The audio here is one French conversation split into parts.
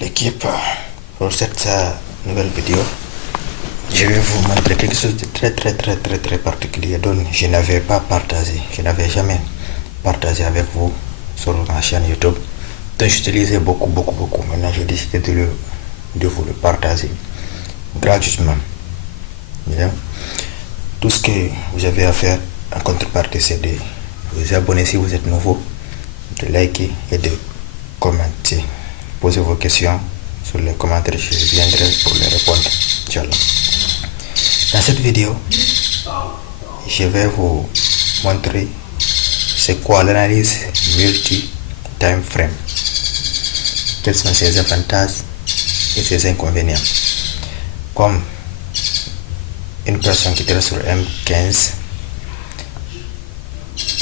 l'équipe. Pour cette nouvelle vidéo, je vais vous montrer quelque chose de très particulier dont je n'avais pas partagé, je n'avais jamais partagé avec vous sur ma chaîne YouTube. Donc j'utilisais beaucoup. Maintenant j'ai décidé de vous le partager gratuitement. Bien. Tout ce que vous avez à faire en contrepartie, c'est de vous abonner si vous êtes nouveau, de liker et de commenter. Posez vos questions sur les commentaires, je viendrai pour les répondre. Inch'Allah. Dans cette vidéo, je vais vous montrer c'est quoi l'analyse multi-time frame. Quels sont ses avantages et ses inconvénients. Comme une personne qui est sur M15,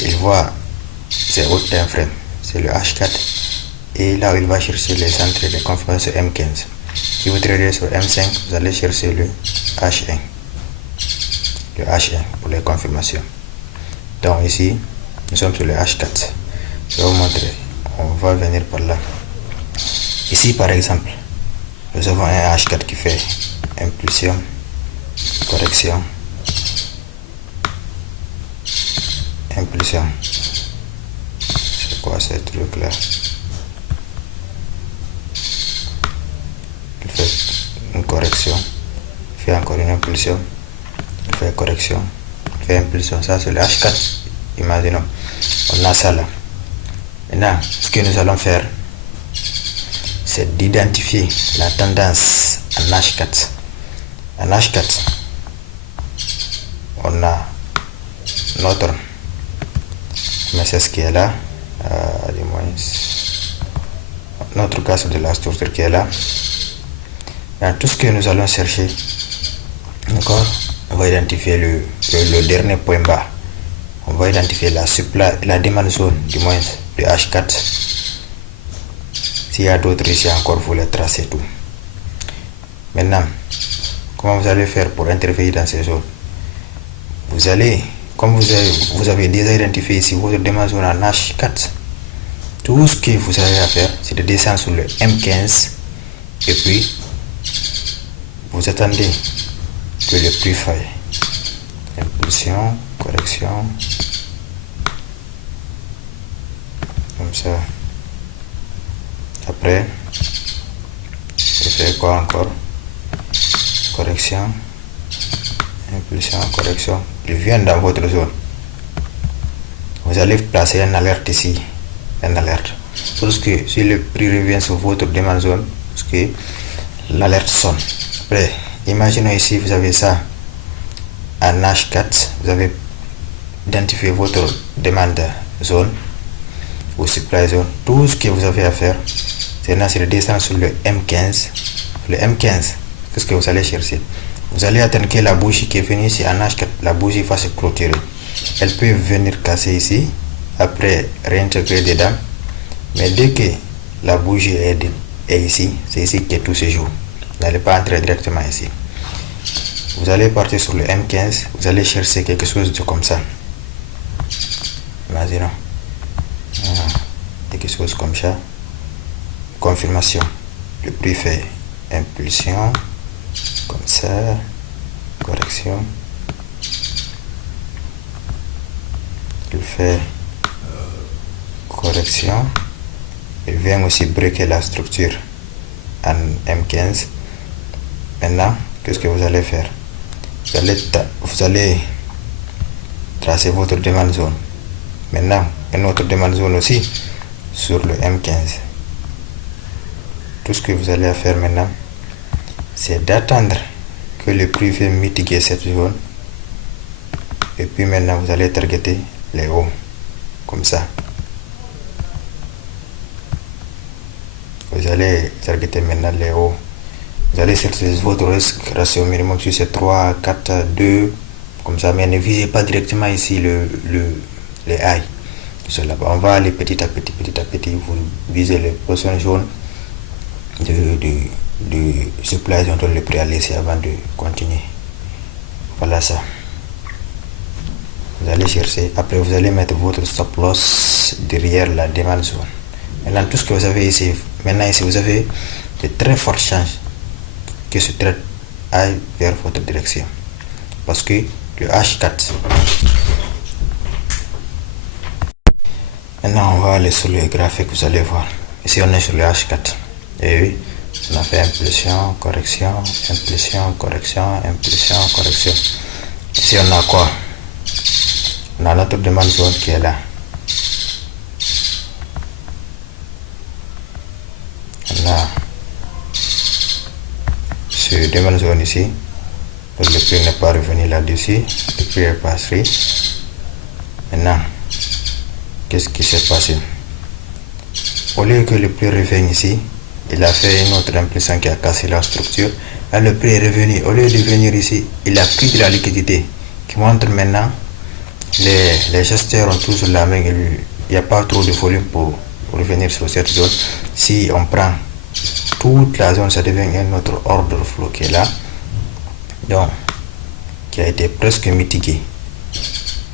il voit ses autres time frame, c'est le H4, et là où il va chercher les entrées de confirmation sur M15. Si vous tradez sur M5, vous allez chercher le H1. Le H1 pour les confirmations. Donc ici, nous sommes sur le H4. Je vais vous montrer. On va venir par là. Ici par exemple, nous avons un H4 qui fait impulsion, correction, impulsion. C'est quoi ce truc là? Il fait une correction, il fait encore une impulsion, il fait correction, il fait impulsion. Ça c'est le H4. Imaginons, on a ça là. Maintenant, ce que nous allons faire, c'est d'identifier la tendance en H4. En H4, on a notre MSS qui est là, du moins notre cas de la structure qui est là. Dans tout ce que nous allons chercher, d'accord, on va identifier le dernier point bas. On va identifier la demande zone, du moins de H4. S'il y a d'autres ici encore, vous les tracez tout. Maintenant, comment vous allez faire pour intervenir dans ces zones? Vous allez, comme vous avez déjà identifié ici votre demande zone en H4, tout ce que vous avez à faire, c'est de descendre sur le M15 et puis vous attendez que le prix faille. Impulsion, correction, comme ça. Après, je fais quoi encore? Correction, impulsion, correction. Il vient dans votre zone. Vous allez placer une alerte ici, une alerte. Parce que si le prix revient sur votre demande zone, parce que l'alerte sonne. Après, imaginons ici, vous avez ça en H4, vous avez identifié votre demande zone ou supply zone. Tout ce que vous avez à faire, c'est de descendre sur le M15. Le M15, qu'est-ce que vous allez chercher? Vous allez attendre que la bougie qui est venue ici en H4, la bougie va se clôturer. Elle peut venir casser ici, après réintégrer dedans. Mais dès que la bougie est ici, c'est ici que tout se joue. Vous n'allez pas entrer directement ici. Vous allez partir sur le M15, vous allez chercher quelque chose de comme ça. Imaginons. Quelque chose comme ça. Confirmation. Le prix fait impulsion. Comme ça. Correction. Il fait correction. Il vient aussi briquer la structure en M15. Maintenant, qu'est-ce que vous allez faire? Vous allez tracer votre demande zone. Maintenant, une autre demande zone aussi sur le M15. Tout ce que vous allez faire maintenant, c'est d'attendre que le prix vienne mitiguer cette zone. Et puis maintenant, vous allez targeter les hauts. Comme ça. Vous allez targeter maintenant les hauts. Vous allez chercher votre risque ratio minimum si c'est 3, 4, 2, comme ça, mais ne visez pas directement ici les high. On va aller petit à petit, vous visez les positions jaunes de supply zone le prix à laisser avant de continuer. Voilà ça. Vous allez chercher, après vous allez mettre votre stop loss derrière la demande zone. Maintenant tout ce que vous avez ici, vous avez de très fortes chances que ce trade aille vers votre direction. Parce que le H4. Maintenant, on va aller sur le graphique, vous allez voir. Ici, on est sur le H4. Et oui, on a fait impulsion, correction, impulsion, correction, impulsion, correction. Ici, on a quoi? On a notre demande zone qui est là. On a ce demande zone ici. Donc le prix n'est pas revenu là-dessus. Le prix est passé. Maintenant, qu'est-ce qui s'est passé? Au lieu que le prix revienne ici, il a fait une autre impulsion qui a cassé la structure. Là, le prix est revenu. Au lieu de venir ici, il a pris de la liquidité. Qui montre maintenant les gesteurs ont toujours la main. Il n'y a pas trop de volume pour revenir sur cette zone. Si on prend toute la zone, ça devient un autre ordre flow qui est là. Donc, qui a été presque mitigé.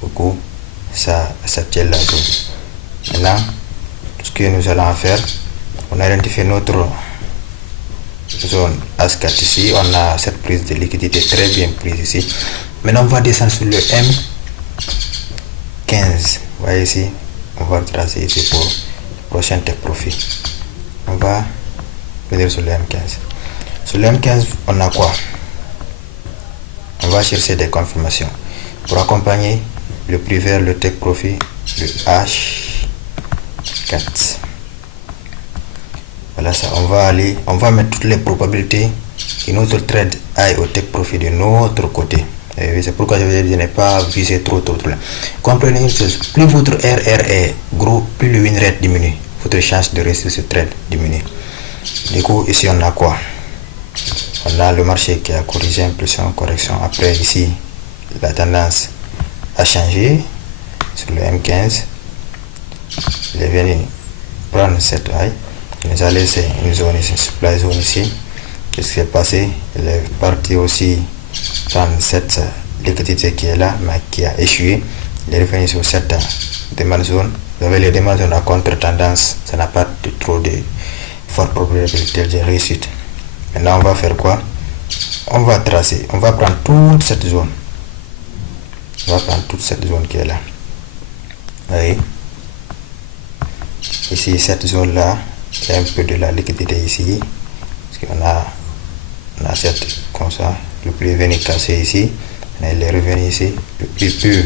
Du coup, ça tient la zone. Maintenant, ce que nous allons faire, on a identifié notre zone H4 ici. On a cette prise de liquidité très bien prise ici. Maintenant, on va descendre sur le M15. Vous voyez ici, on va tracer ici pour le prochain take profit. On va venir sur le M15. Sur le M15, on a quoi? On va chercher des confirmations pour accompagner le prix vers le take profit, le H4. Voilà ça, on va mettre toutes les probabilités que notre trade aille au take profit de notre côté. C'est pourquoi je vais dire de ne pas viser trop. Comprenez une chose, plus votre RR est gros, plus le win rate diminue. Votre chance de réussir ce trade diminue. Du coup, ici on a quoi? On a le marché qui a corrigé impulsion, correction. Après ici, la tendance a changé sur le M15. Il est venu prendre cette high. Il nous a laissé une zone ici, supply zone ici. Qu'est-ce qui s'est passé? Il est parti aussi prendre cette liquidité qui est là, mais qui a échoué. Il est revenu sur cette demande zone. Vous avez les demandes zones à contre-tendance. Ça n'a pas trop de forte probabilité de réussite. Maintenant, on va faire quoi? On va tracer, on va prendre toute cette zone. On va prendre toute cette zone qui est là. Vous voyez? Ici, cette zone-là, il y a un peu de la liquidité ici. Parce qu'on a cette comme ça. Le prix est venu casser ici. Il est revenu ici. Le prix peut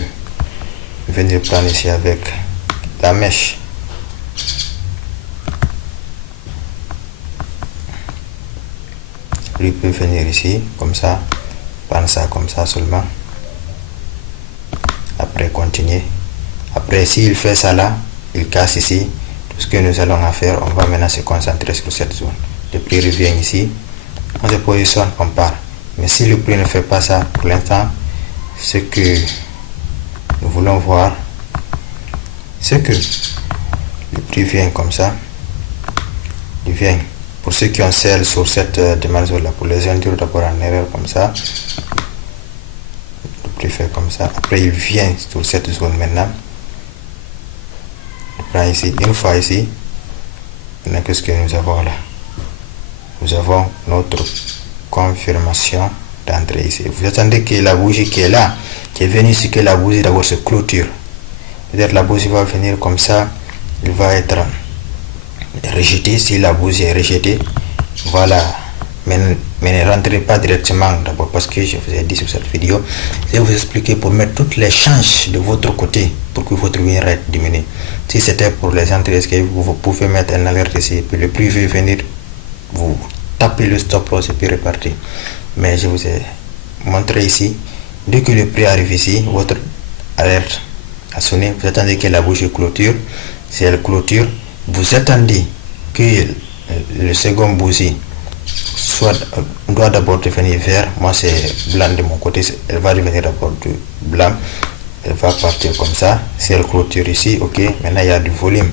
venir prendre ici avec la mèche. Il peut venir ici, comme ça, prendre ça comme ça seulement. Après, continuer. Après, s'il fait ça là, il casse ici. Tout ce que nous allons faire, on va maintenant se concentrer sur cette zone. Le prix revient ici. On se positionne, on part. Mais si le prix ne fait pas ça, pour l'instant, ce que nous voulons voir, c'est que le prix vient comme ça. Il vient. Pour ceux qui ont sell sur cette demande là, pour les induire d'abord en erreur comme ça, le prix fait comme ça. Après, il vient sur cette zone maintenant. Il prend ici, une fois ici. Maintenant, qu'est-ce que nous avons là? Nous avons notre confirmation d'entrée ici. Vous attendez que la bougie qui est là, qui est venue ici, que la bougie d'abord se clôture. Peut-être la bougie va venir comme ça, il va être rejeté. Si la bougie est rejetée, voilà. Mais ne rentrez pas directement d'abord, parce que je vous ai dit sur cette vidéo, je vais vous expliquer pour mettre toutes les chances de votre côté pour que votre win rate diminue. Si c'était pour les entrées, vous pouvez mettre un alerte ici, puis le prix veut venir, vous tapez le stop loss et puis repartir. Mais je vous ai montré ici, dès que le prix arrive ici, votre alerte a sonné, vous attendez que la bougie clôture. Si elle clôture, vous attendez que le second bougie doit d'abord devenir vert. Moi c'est blanc de mon côté, elle va devenir d'abord de blanc, elle va partir comme ça. Si elle clôture ici, ok, maintenant il y a du volume.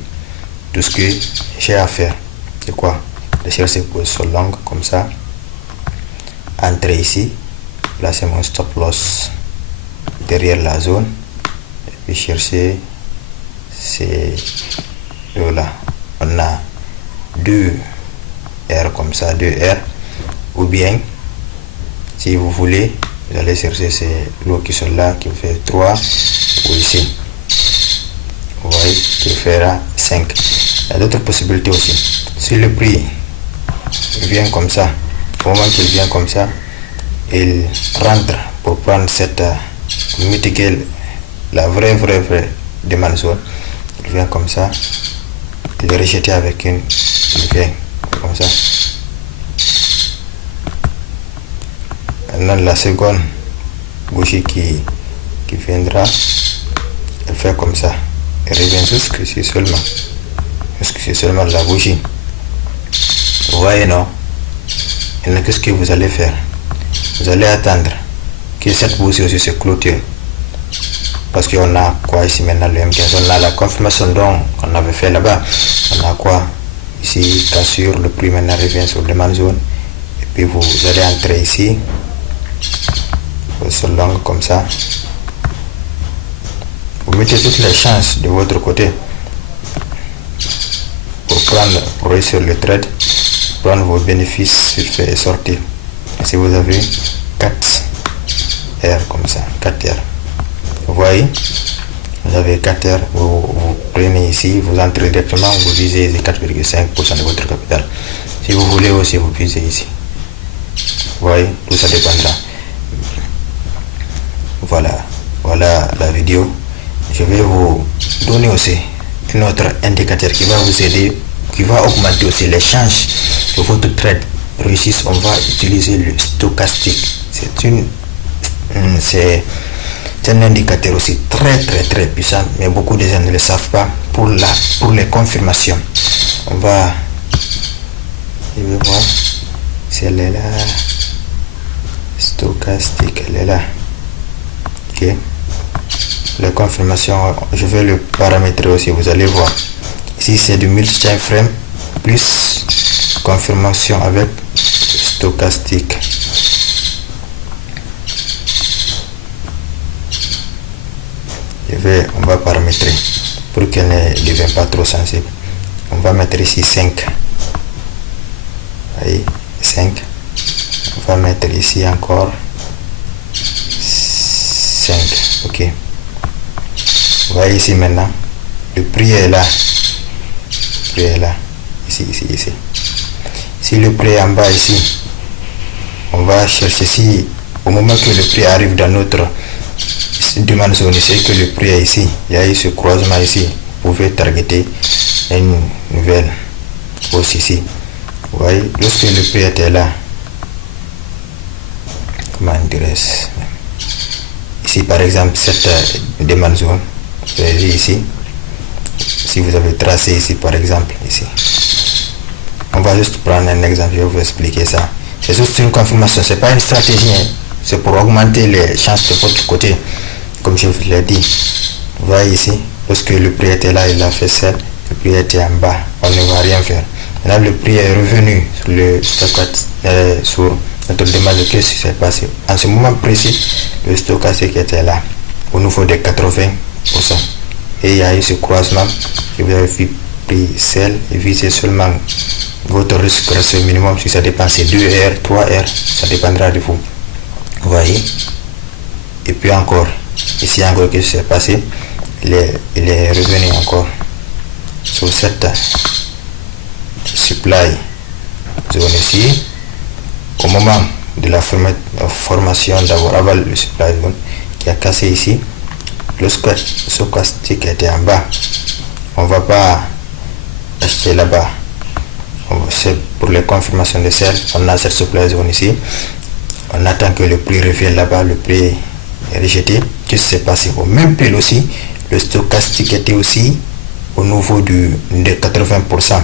Tout ce que j'ai à faire, c'est quoi? De chercher position longue comme ça, entrer ici, placer mon stop loss derrière la zone et puis chercher ces là. On a deux R comme ça, 2R, ou bien si vous voulez, vous allez chercher ces lots qui sont là, qui fait 3, ou ici, vous voyez, qui fera 5. Il y a d'autres possibilités aussi. Si le prix vient comme ça, au moment qu'il vient comme ça, il rentre pour prendre cette, mitiguer la vraie demande zone. Il vient comme ça, il est rejeté avec il vient comme ça. Maintenant la seconde bougie qui viendra, elle fait comme ça, elle revient jusqu'ici seulement la bougie. Vous voyez, non? Et qu'est-ce que vous allez faire? Vous allez attendre que cette bougie aussi se clôture, parce qu'on a quoi ici maintenant, le M15, on a la confirmation dont on avait fait là-bas. On a quoi ici, cassure, le prix maintenant revient sur demande zone, et puis vous allez entrer ici sur l'angle comme ça, vous mettez toutes les chances de votre côté pour réussir le trade, prendre vos bénéfices et sortir. Et si vous avez 4R comme ça, 4R, vous voyez, vous avez 4R, vous prenez ici, vous entrez directement, vous visez 4,5% de votre capital. Si vous voulez aussi, vous visez ici. Vous voyez, tout ça dépendra. Voilà la vidéo. Je vais vous donner aussi un autre indicateur qui va vous aider, qui va augmenter aussi les chances de votre trade réussisse. On va utiliser le stochastique. C'est un indicateur aussi très puissant, mais beaucoup de gens ne le savent pas. Pour les confirmations, je vais voir si elle est là. Stochastique, elle est là. Ok, la confirmation, je vais le paramétrer aussi, vous allez voir ici, c'est du multi-time frame plus confirmation avec stochastique. On va paramétrer pour qu'elle ne devienne pas trop sensible. On va mettre ici 5. Voyez, 5. On va mettre ici encore 5. Ok, vous voyez ici maintenant, le prix est là, ici. Si le prix est en bas ici, on va chercher, si au moment que le prix arrive dans notre demande zone, c'est que le prix est ici, il y a eu ce croisement ici, vous pouvez targeter une nouvelle hausse ici. Vous voyez, lorsque le prix était là, comment dirais-je, ici par exemple, cette demande zone, vous avez ici, si vous avez tracé ici par exemple, ici, on va juste prendre un exemple, je vais vous expliquer ça. C'est juste une confirmation, c'est pas une stratégie, hein. C'est pour augmenter les chances de votre côté, comme je vous l'ai dit. Vous voyez ici, lorsque le prix était là, il a fait celle, le prix était en bas, on ne va rien faire. Maintenant le prix est revenu sur le stochastique, sur notre demande, de qu'est-ce qui s'est passé. En ce moment précis, le stochastique était là, au niveau de 80%. Et il y a eu ce croisement, et vous avez vu prix sell et visez seulement votre risque reste minimum. Si ça dépend, c'est 2R, 3R, ça dépendra de vous. Vous voyez. Et puis encore, ici encore, qu'est-ce qui s'est passé, il est revenu encore sur cette supply zone ici, au moment de la formation d'avoir avant le supply zone qui a cassé ici. Lorsque le stochastique était en bas, on va pas acheter là-bas, c'est pour les confirmations de sel. On a cette supply zone ici, on attend que le prix revienne là-bas, le prix est rejeté. Qu'est-ce qui s'est passé? Au même prix aussi, le stochastique était aussi au niveau de 80%.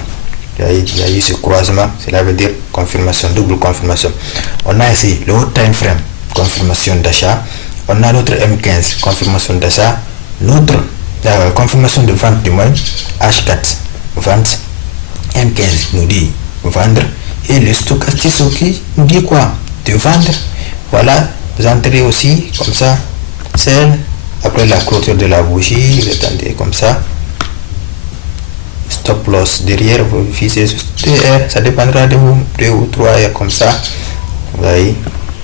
Il y a eu ce croisement, cela veut dire confirmation, double confirmation. On a ici le haut time frame, confirmation d'achat. On a notre M15, confirmation d'achat. Notre confirmation de vente du moins, H4, vente. M15 nous dit vendre. Et le stochastique nous dit quoi? De vendre. Voilà, vous entrez aussi comme ça. Sell. Après la clôture de la bougie, vous attendez comme ça. stop loss. Derrière, vous visez 2 R, ça dépendra de vous, 2 ou 3 R comme ça. Vous voyez,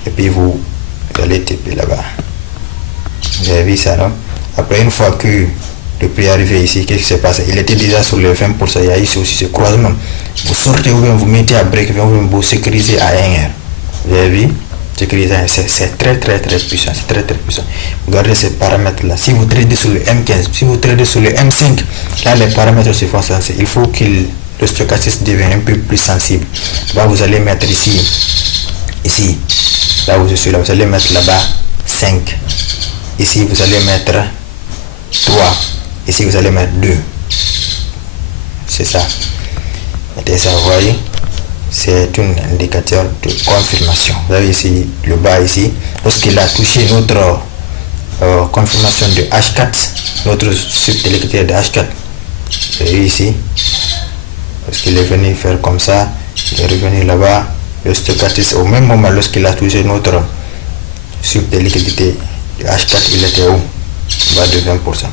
et puis vous allez taper là-bas. Vous avez vu ça, non? Après, une fois que le prix est arrivé ici, qu'est-ce qui s'est passé? Il était déjà sur les 20%. Il y a ici aussi ce croisement. Vous sortez ou bien vous mettez à break, vous sécurisez à 1 R. Vous avez vu? Sécuriser, c'est très puissant. C'est très puissant. Regardez ces paramètres là. Si vous tradez sur le M15, si vous tradez sur le M5, là les paramètres se font sensés. Il faut que le stochastique devienne un peu plus sensible. Là vous allez mettre ici, là où je suis là, vous allez mettre là-bas 5. Ici vous allez mettre 3. Ici vous allez mettre 2. C'est ça. Mettez ça, vous voyez. C'est un indicateur de confirmation. Vous avez ici le bas ici. Lorsqu'il a touché notre confirmation de H4, notre subtélécteur de H4, vous voyez ici, lorsqu'il est venu faire comme ça, il est revenu là-bas, le stochastique au même moment lorsqu'il a touché notre subtélécteur de H4, il était où? Bas de 20%,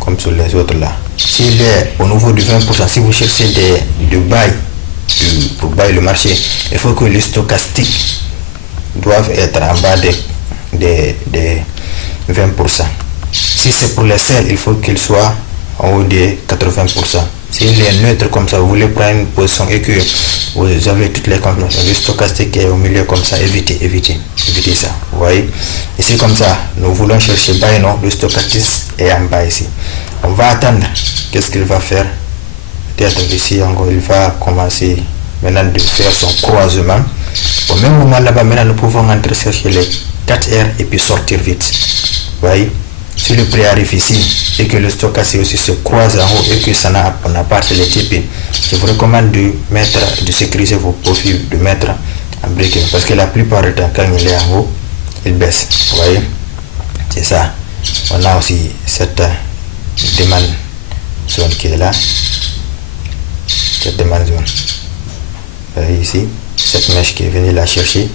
comme sur les autres là. S'il est au niveau de 20%, si vous cherchez de buy, pour buy le marché, il faut que les stochastiques doivent être en bas de 20%. Si c'est pour les sell, il faut qu'il soit en haut de 80%. S'il est neutre comme ça, vous voulez prendre une position et que vous avez toutes les confirmations, le stochastique est au milieu comme ça, évitez ça. Vous voyez, ici comme ça, nous voulons chercher buy, non, le stochastique est en bas ici. On va attendre. Qu'est-ce qu'il va faire? Peut-être ici encore, il va commencer maintenant de faire son croisement. Au même moment là-bas, maintenant nous pouvons entrer chercher les 4 R et puis sortir vite. Vous voyez? Si le prix arrive ici et que le stochastique aussi se croise en haut et que ça n'a pas les TP, je vous recommande de sécuriser vos profils, de mettre en break, parce que la plupart du temps, quand il est en haut, il baisse. Vous voyez? C'est ça. On a aussi cette demande zone qui est là, cette demande zone. Vous voyez ici, cette mèche qui est venue la chercher.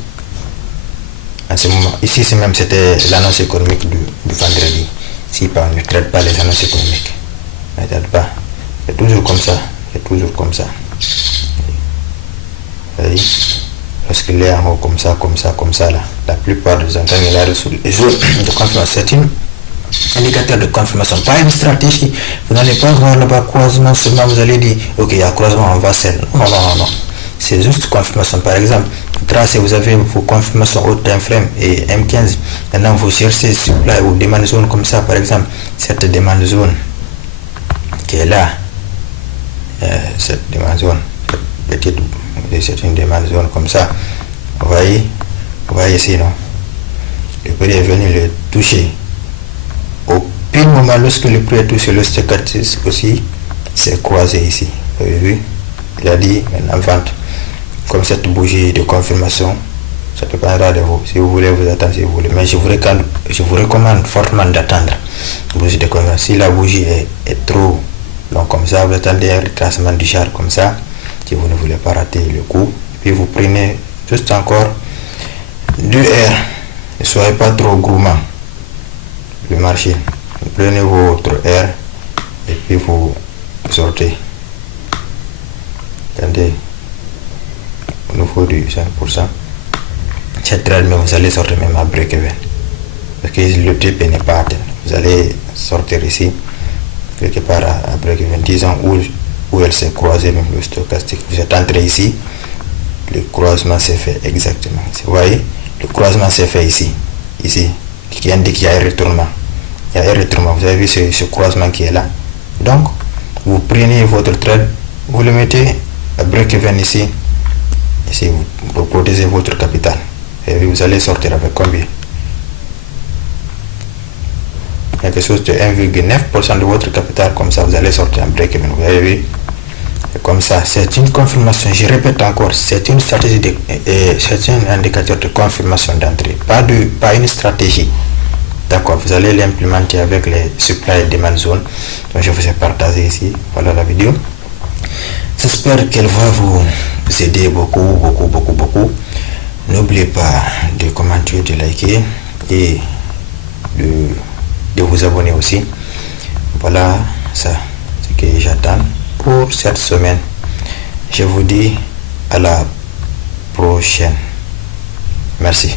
En ce moment, ici c'est même c'était l'annonce économique du vendredi. Si on ne traite pas les annonces économiques, ne traite pas. C'est toujours comme ça. Vous voyez, lorsqu'il est en haut comme ça là, la plupart des gens il a reçu les jours de confirmation. C'est un indicateur de confirmation, pas une stratégie. Vous n'allez pas voir là-bas croisement seulement, vous allez dire ok, il y a croisement, on va sell. Non. C'est juste confirmation. Par exemple, tracé, vous avez vos confirmations au time frame et M15. Maintenant, vous cherchez supply ou demande zone comme ça. Par exemple, cette demande zone qui est là, cette demande zone, c'est une demande zone comme ça. Vous voyez ici, non? Le prix est venu le toucher. Au pile moment, lorsque le prix est touché, le stochastique aussi s'est croisé ici. Vous avez vu? Il a dit maintenant vente. Comme cette bougie de confirmation, ça dépendra de vous. Si vous voulez, vous attendez, si vous voulez. Mais je vous recommande fortement d'attendre. Bougie de confirmation. Si la bougie est trop longue comme ça, vous attendez un retracement du char comme ça. Si vous ne voulez pas rater le coup, puis vous prenez juste encore 2 R. Ne soyez pas trop gourmand. Le marché. Vous prenez votre R et puis vous sortez. Attendez. Au niveau du 5%, cette trade, mais vous allez sortir même à break-even parce que le TP n'est pas atteint. Vous allez sortir ici quelque part à break-even, disons où elle s'est croisée, même le stochastique. Vous êtes entré ici, le croisement s'est fait exactement. Vous voyez, le croisement s'est fait ici, qui indique qu'il y a un retournement. Vous avez vu ce croisement qui est là. Donc, vous prenez votre trade, vous le mettez à break-even ici. Ici, vous protégez votre capital. Et vous allez sortir avec combien? Quelque chose de 1,9% de votre capital, comme ça, vous allez sortir en break-even. Vous avez vu? Et comme ça, c'est une confirmation. Je répète encore, c'est une stratégie, c'est un indicateur de confirmation d'entrée. Pas une stratégie. D'accord, vous allez l'implémenter avec les supply et demand zone. Donc, je vous ai partagé ici. Voilà la vidéo. J'espère qu'elle va vous aider beaucoup. N'oubliez pas de commenter, de liker et de vous abonner aussi. Voilà, ça, ce que j'attends pour cette semaine. Je vous dis à la prochaine. Merci.